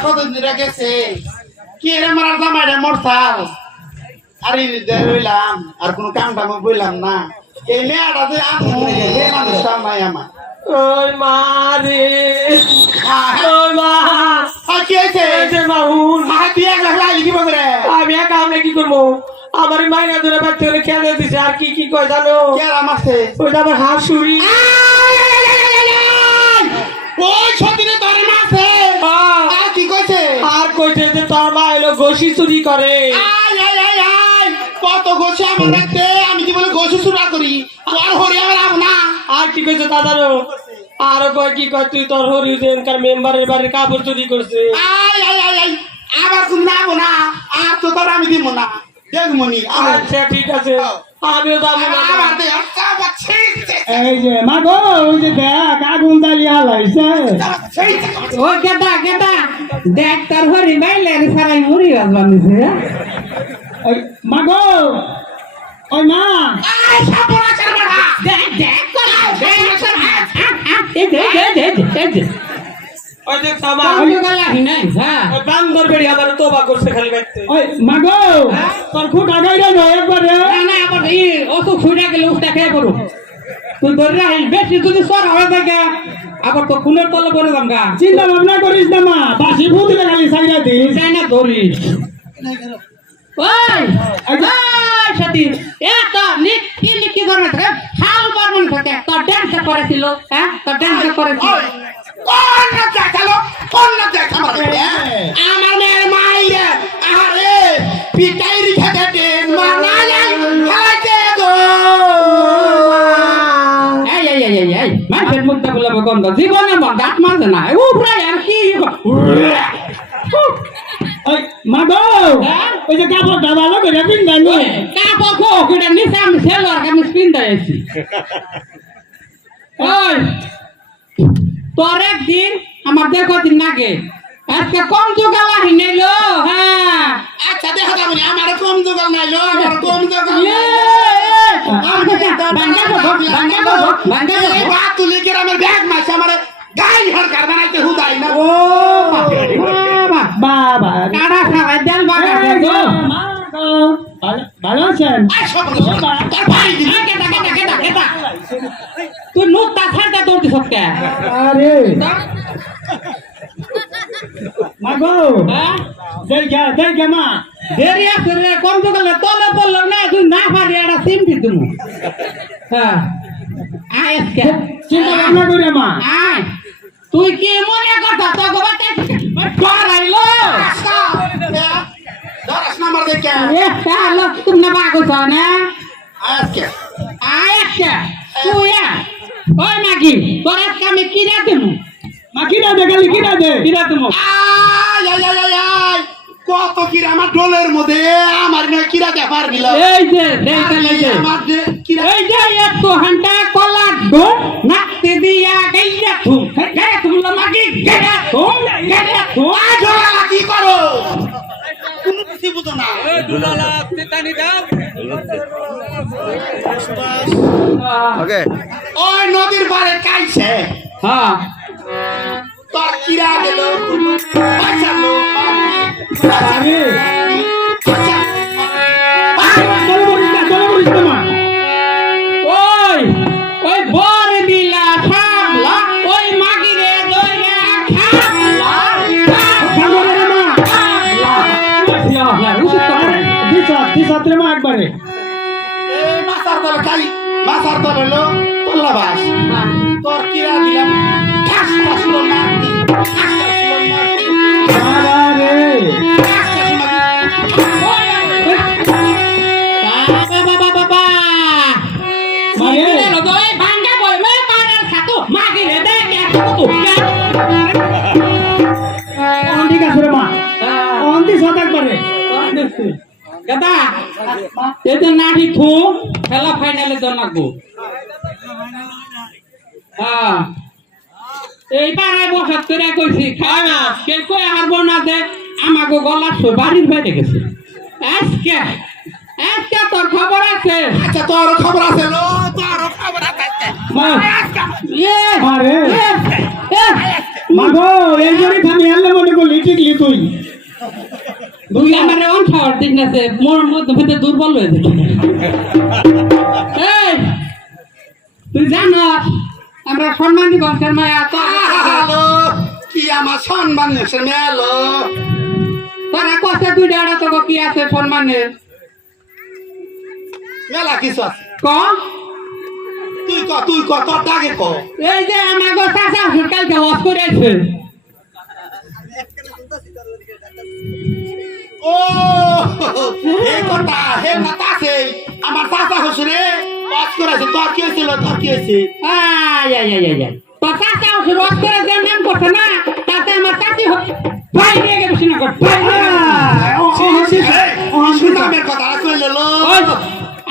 কতদিন ধরে গেছে কি রে মারার জামাইরে মরছাল আরে রইলাম আর কোনো কাম টাম বললাম না এই মেয়েটা যে আমি মানুষটা নাই আমার ওই মা রে ওই মা কি হয়েছে আমি একা আমি কি করব আমার মাইনা ধরে বাচ্চা করে খেলে দিছে আর কি কি কয় জানো আমার হাসুরি ওই ছদিনে ধরে মারছে আর কি কইছে আর কইছে যে তোর মা এলো ঘষি চুরি করে কত ঘষে আমার রাখতে? আমি কি বলে ঘষি চুরা করি? তোর হরি আমার না আর কি কইছে দাদারও আর কয় কি কয় তুই তোর হরি দেনকার মেম্বারের বাড়ির কাপড় চুরি করছে। আবার তুমি না আর তো তোর আমি দিব না। দেখমনি আচ্ছা ঠিক আছে। আমিও যাব না আবার দে আবার ছেই এই যে মা গো ওই যে দেখ আগুন জ্বালিয়ে হালাইছে ও কেটা কেটা। দেখ তার হরি বাইলে সারাই মুড়ি গাছ বানিয়েছে মা গো ওই মা। দেখ দেখ। ওই দেখ সামা। আমি গলা। হিনাই হ্যাঁ ওই বান্দর বেড়ি আমার তোবা করছে খালি বাইতে ওই মা গো তোর খুব আগাই না একবারে। না না আবার এই অসুখ ছুটে গেলে উঠতে খেয়ে করো তুই ধরে রাখিস বেশি যদি সর হয়ে থাকে আবার তো ফুলের তলে পড়ে যাম গা। চিন্তা ভাবনা করিস না মা। বাসি ফুদিলে খালি সাইরা দিস। যাই না ধরিস। ওই ওই সতী। এ তো নিক কি নিক কি করবে তোকে হাল পারবন থাকে তো ডান্স করেছিল হ্যাঁ? তো ডান্স করেছিল। কোন না দেখাল কোন না দেখ আমার আমার মেয়ের মাইরে আরে পিটাই রিখা দে মানা যাই হালাইতে গো। এই এই এই এই এই মানুষের মুখটা বলে গন্ধ। জীবনে মন দাঁত মারছে না। উপরে আর কি ওই মা ওই যে কাপড়টা ভালো করে পিন্দানি কাপড় খো কিটা নিচে আমি সেলোয়ার আমি পিন্তা আছি ওই তোর একদিন আমার দেখো দিন নাগে আজকে কম জোগালা হিনেলো হ্যাঁ। আচ্ছা দেখা যাবে না আমার কম জোগাল নাইলো আমার কম জোগাল ভালো আছেন? তুই নুকটা ছাড়তে দৌড়তি সবকে। আরে। মা গো। হ্যাঁ? দেখা দেখা মা। দেরি আছে রে কম তো গেলে তলে পড়ল না তুই না পারি এটা চিমটি তুমি হ্যাঁ। আয় আজকে। চিন্তা ভাবনা করে মা। আয়। তুই কি মনে কথা? তো গোবাতে করাইলো দরাস না আমার দেখে। এ চালো তুমি বাগো না? আজকে আজকে। তুই আ ওই নাকি তোর আজকে আমি কিরা দেবো? মা কিনা দে খালি কিনা দে। কিরা দেবো? আয় আয় আয় আয় আয়। কত কিরা আমার ডোলের মধ্যে আমার না কিরা দে পারবি লা এই যে দেখেন এই যে আমার দে কিরা এই যে একটু হান্টা কলা গো নাচতে দিয়া গাইয়া থুম গায়া থুম লামাগি গায়া থুম গায়া থুম আয় ঝোলা কি করো? কোনো কিছু বুঝো না। ওই নদীর পারে কাইছে। হ্যাঁ। তোর কিরা গেল? বাঁচালো আরে। বাঁচালো চলো বলিস না চলো বলিস না মা। ওই ওই বর দিলা সাবলা ওই মাগিরে দইরা উচিত একবারে মাছার তলে খাই মাছার তলে লো পল্লা বাস তোর কিরা দিলাম? ঠাস ঠাস লো মারতি ঠাস ঠাস লো মারতি বাবা রে। ঠাস ঠাস মারতি বাবা বাবা বাবা। মারে মাগিরে দই ভাঙ্গা বই মে পারার খাতো মাগিরে দে কে খাতো অন ঠিক আছে রে মা। অন দিশা একবারে গাদা এই যে নাহি থু খেলা ফাইনালে জানাব হ্যাঁ। এই পাড়ায় বসাত করে কইছি খায় না কে কই হারবো না যে আমাকে গলা সো বাড়ির বাইরে গেছে। আজকে আজকে তোর খবর আছে? আচ্ছা তোর খবর আছে লো তোর খবর আছে। মা ইয়ে মারে ইয়ে, ইয়ে। মা গো এই জন্য খালি হেললে মনে করলি টিকলি তুই। দুই আমার অন খাওয়ার ঠিক আছে মোর মধ্যে দুর্বল হয়ে এই তুই জানো আমরা সম্মান দিব মায়া তো কি আমার সম্মান নিছে মেলো? তোরা কথা তুই ডাড়া তো কি আছে সম্মানের মেলা কিছু আছে ক? তুই ক তুই ক তোর দাগে ক। এই যে আমার গো চাচা কালকে হস করেছে। ও এই কথা হে না তাছে আমার চাচা শ্বশুরে পাস করেছে তোর কি হয়েছিল? তোর কি হয়েছে? তোর চাচা শ্বশুর হস করেছে নাম করছে না তাতে আমার চাচি ভাই নিয়ে গেছে শ্রীনগর ভাই নিয়ে কথা কইলে লো।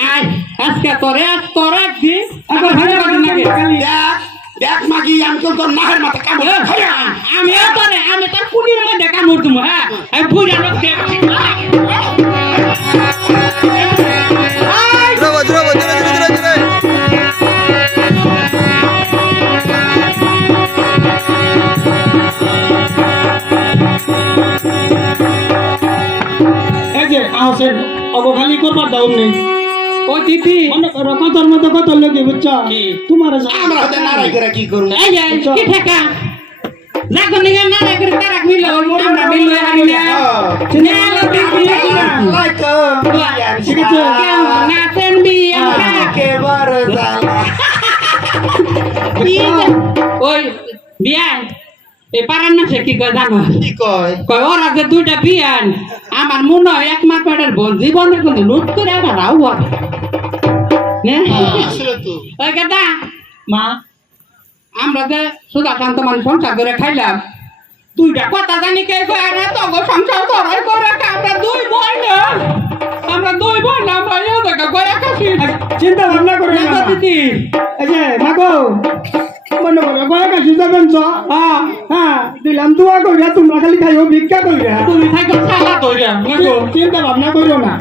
আয় আজকে তোরে তোর আবার লাগে। দেখ দেখ মাগি আমি তো তোর নাহের মাথা কামড় আমি তোরে আমি তোর মধ্যে কামড় দেবো হ্যাঁ? আমি লোক এই যে আসেন অগো খালি করবার দাও নেই। ও দিদি মনে করো কথার মতো কথা লোকে বুঝছ? তোমার আমরা হতে নারাই করে কি করব? এই যে কি ঠেকা? লাগো নিগা না লাগে তারাক মিল আমরা মিল হারি না এই পারান না সে কি কয় জানো? কি কয়? কয় ওরা যে দুইটা বিয়ান আমার মনে হয় এক মাস পেটের বোন জীবনে কিন্তু লুট করে আবার রাও হবে। তো। ওই কেটা মা আমরা যে সুদা শান্ত মানুষ সংসার করে খাইলাম দুইটা কথা জানি কে কয় আরে তো গো সংসার করাই করে আমরা দুই বোন আমরা দুই বোন না ভাই ও কয় কাশি চিন্তা ভাবনা করে দিদি এই যে মাগো মনে করো। কয়েক আসি যাবেন চ হ্যাঁ। হ্যাঁ। দিলাম দোয়া কইরা তোমরা খালি খাইও ভিক্ষা তুমি থাকো চিন্তা ভাবনা করিও না।